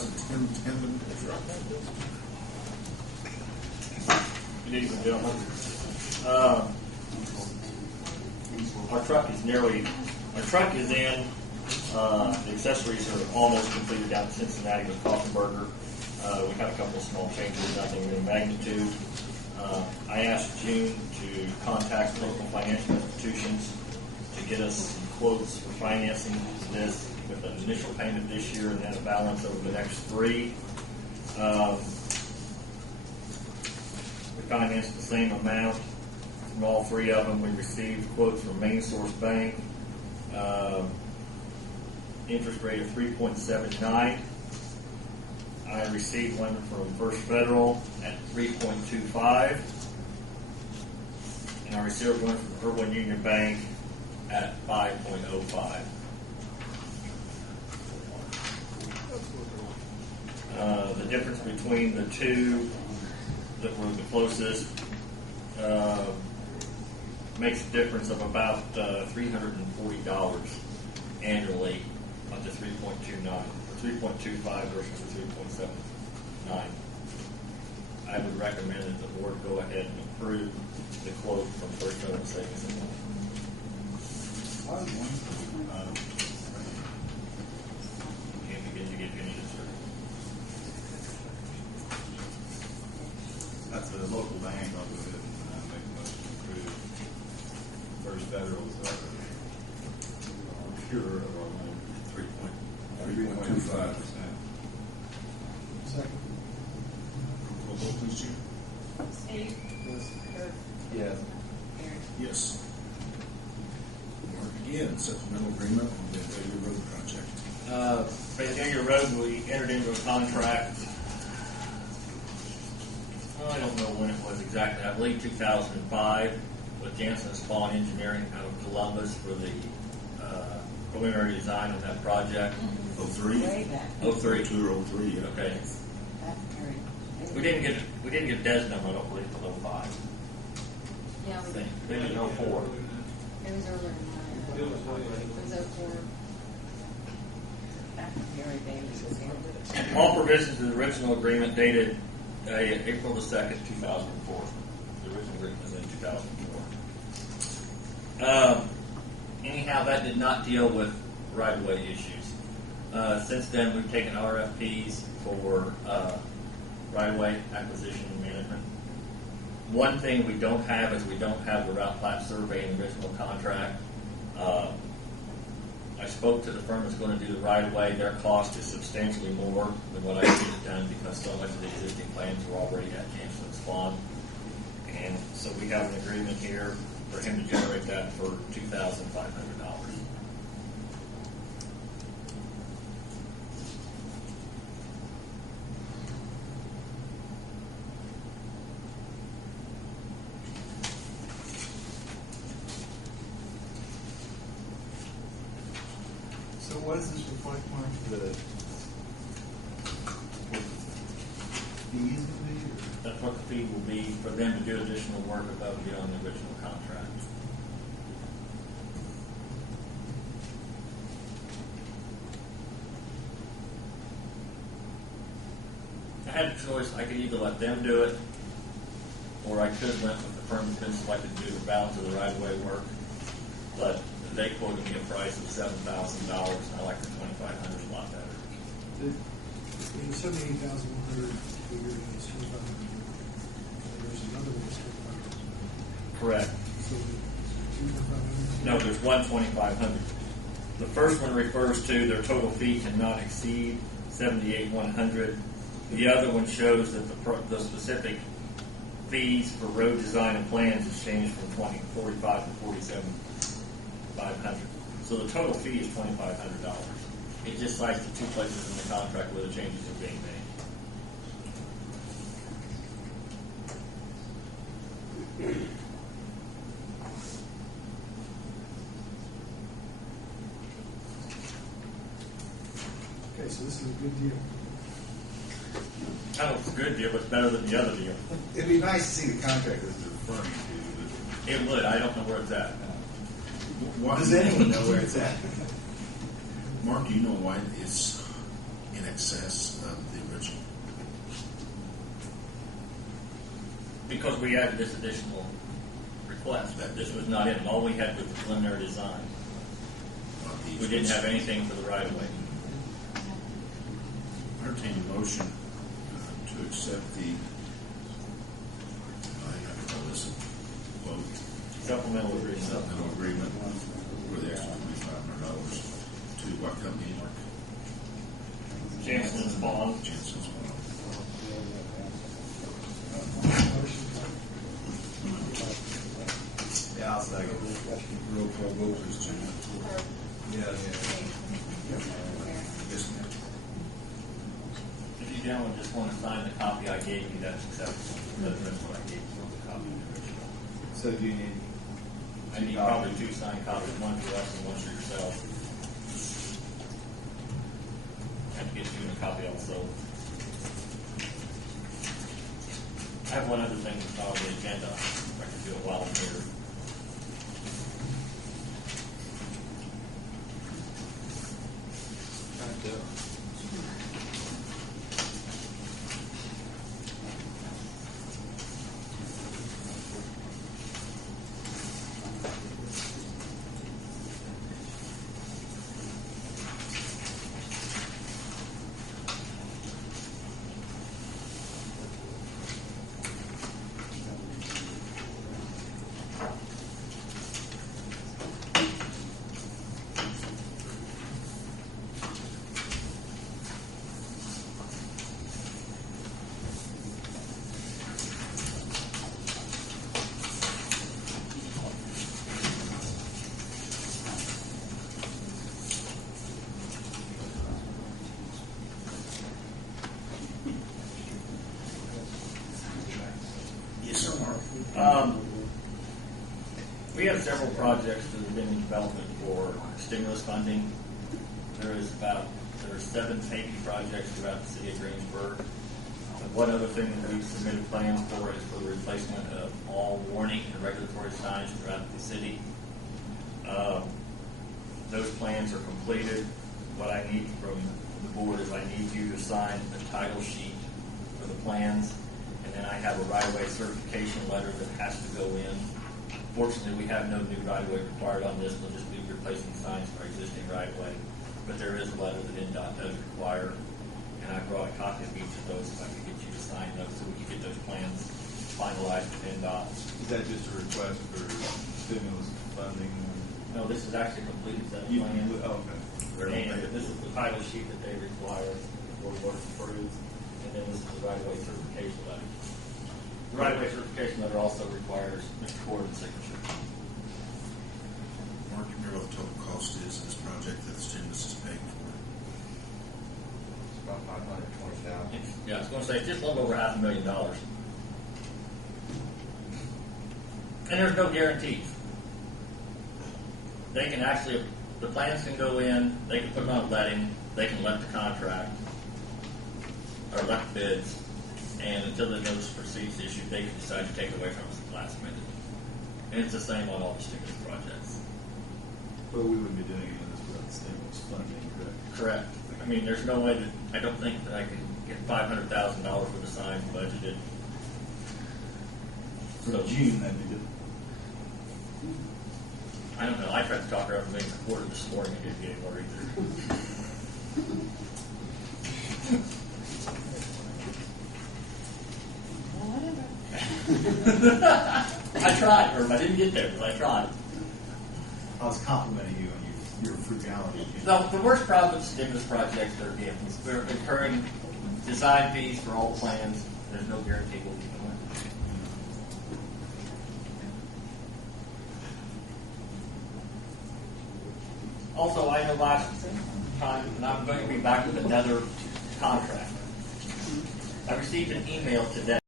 2010 truck. Ladies and gentlemen, our truck is in. The accessories are almost completed down to Cincinnati with Kaufenberger. We had a couple of small changes, nothing in magnitude. I asked June to contact local financial institutions to get us some quotes for financing this with an initial payment this year and then a balance over the next 3. We financed the same amount from all 3 of them. We received quotes from Main Source Bank, interest rate of 3.79. I received one from First Federal at 3.25, and I received one from Irwin Union Bank at 5.05. The difference between the two that were the closest makes a difference of about $340 annually up to 3.29 or 3.25 versus 3.79. I would recommend that the board go ahead and approve the quote from First Federal Savings and Loan. Can't begin to give you any answer. That's a local bank. I'll go ahead and make a motion to approve First Federal's cure of our loan 3.25%. Second. Roll call, please, Jim. Steve? Yes. Kurt? Yes. Aaron? Yes. Mark again, supplemental agreement on the Bayview Road project. Bayview Road, we entered into a contract. I don't know when it was exactly. I believe 2005 with Jansen Spawn Engineering out of Columbus for the preliminary design on that project. 03? Way back. 03. 02 or 03, yeah. Okay. That's very. We didn't get DES number, I don't believe, until 05. Yeah, I we think. did. Maybe 04. It was earlier than that. It was 04. Back when Gary Davis was here. All provisions of the original agreement dated April the 2nd, 2004. The original agreement was in 2004. Anyhow, that did not deal with right-of-way issues. Since then, we've taken RFPs for right-of-way acquisition and management. One thing we don't have is we don't have the route plat survey in the original contract. I spoke to the firm that's going to do the right-of-way. Their cost is substantially more than what I could have done because so much of the existing plans were already at Jansen and Spawn. And so we have an agreement here for him to generate that for $2,500. So what does this reflect, Mark? The fees will be? That's what the fee will be for them to do additional work above and beyond the original contract. I had a choice. I could either let them do it, or I could went with the firm that's been selected to do the balance of the right-of-way work. But they quoted me a price of $7,000, and I like the $2,500 a lot better. There's a 78,100 figure against 2,500. There's another one that's 2,500. Correct. So the 2,500. No, there's one 2,500. The first one refers to their total fee cannot exceed 78,100. The other one shows that the specific fees for road design and plans has changed from 45 to 47,500. So the total fee is $2,500. It just cites the two places in the contract where the changes are being made. Okay, so this is a good deal. I don't know if it's a good deal, but it's better than the other deal. It'd be nice to see the contract that they're referring to. It would. I don't know where it's at. Does anyone know where it's at? Mark, do you know why it's in excess of the original? Because we added this additional request. This was not in. All we had was the preliminary design. We didn't have anything for the right of way. Entertain a motion to accept the, I have to call this a vote, Supplemental agreement. supplemental agreement for the extra $2,500 to what company, Mark? Jansen and Spawn. Jensen's. Yeah, I'll second. Roll call vote, please, Jim. Yes. Yes, ma'am. If you gentlemen just want to sign the copy I gave you, that's acceptable. That's what I gave you, the copy of the original. So do you need? I need probably two signed copies, one for us and one for yourself. I have to get you a copy also. I have one other thing that's not on the agenda. If I can do it while I'm here. Yes, sir, Mark. We have several projects that have been in development for stimulus funding. There are 7 paving projects throughout the city of Greensburg. And one other thing that we've submitted plans for is for the replacement of all warning and regulatory signs throughout the city. Those plans are completed. What I need from the board is I need you to sign the title sheet for the plans. And then I have a right-of-way certification letter that has to go in. Fortunately, we have no new right-of-way required on this. We'll just be replacing signs for existing right-of-way. But there is a letter that NDOT does require. And I brought a copy of each of those if I could get you to sign those so we can get those plans finalized with NDOT. Is that just a request for stimulus funding? No, this is actually a completed set of You, plans. okay. And this is the title sheet that they require for work approved. And then this is the right-of-way certification letter. The right-of-way certification letter also requires Mr. Gordon's signature. Mark, you remember what the total cost is of this project that the stimulus is paying for? It's about 520,000. Yeah, I was going to say, it's just a little over $500,000. And there's no guarantees. They can actually, the plans can go in, they can put them on letting, they can let the contract, or let the bids, and until the notice of proceeds issued, they can decide to take it away from us at the last minute. And it's the same on all the stimulus projects. But we wouldn't be doing any of this without stimulus funding, correct? Correct. I mean, there's no way that, I don't think that I can get $500,000 for the signs budgeted. So June, that'd be good. I don't know, I tried to talk her up and make a quarter this morning, I didn't get anywhere either. I tried, Herb, I didn't get there, but I tried. I was complimenting you on your frugality. The worst problem with stimulus projects are vehicles. We're incurring design fees for all plans. There's no guarantee we'll be doing it. Also, I know last time, and I'm going to be back with another contract. I received an email today.